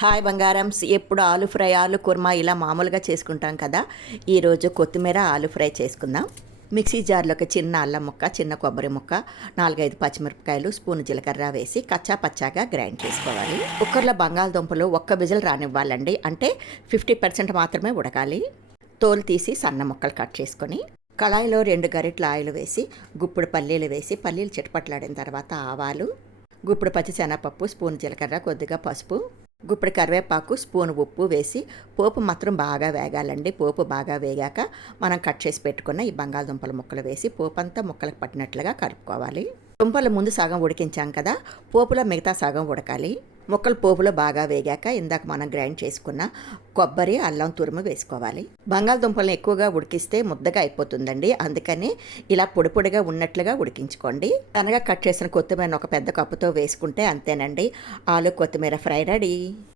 Hi బంగారమ్స్. ఎప్పుడు ఆలు fry, ఆలు కుర్మా ఇలా మామూలుగా చేసుకుంటాం కదా. ఈరోజు కొత్తిమీర ఆలు ఫ్రై చేసుకుందాం. మిక్సీ జార్లోకి చిన్న అల్లం ముక్క, చిన్న కొబ్బరి ముక్క, 4-5 పచ్చిమిరపకాయలు, స్పూన్ జీలకర్ర వేసి కచ్చా పచ్చాగా గ్రైండ్ చేసుకోవాలి. కుక్కర్లో బంగాళదుంపలు ఒక్క విజిల్ రానివ్వాలండి. అంటే 50% మాత్రమే ఉడకాలి. తోలు తీసి సన్న ముక్కలు కట్ చేసుకొని కళాయిలో 2 గరిటెల ఆయిల్ వేసి గుప్పుడు పల్లీలు వేసి పల్లీలు చిటపట్లాడిన తర్వాత ఆవాలు, గుప్పుడు పచ్చిశనగపప్పు, స్పూన్ జీలకర్ర, కొద్దిగా పసుపు, గుప్పుడు కరివేపాకు, స్పూన్ ఉప్పు వేసి పోపు మాత్రం బాగా వేగాలండి. పోపు బాగా వేగాక మనం కట్ చేసి పెట్టుకున్న ఈ బంగాళదుంపల ముక్కలు వేసి పోపు అంతా ముక్కలకు పట్టినట్లుగా కలుపుకోవాలి. దుంపలు ముందు సగం ఉడికించాం కదా, పోపులో మిగతా సగం ఉడకాలి. ముక్కలు పోపులో బాగా వేగాక ఇందాక మనం గ్రైండ్ చేసుకున్న కొబ్బరి, అల్లం తురుము వేసుకోవాలి. బంగాళదుంపలను ఎక్కువగా ఉడికిస్తే ముద్దగా అయిపోతుందండి. అందుకని ఇలా పొడి పొడిగా ఉన్నట్లుగా ఉడికించుకోండి. సన్నగా కట్ చేసిన కొత్తిమీర ఒక పెద్ద కప్పుతో వేసుకుంటే అంతేనండి, ఆలు కొత్తిమీర ఫ్రై రెడీ.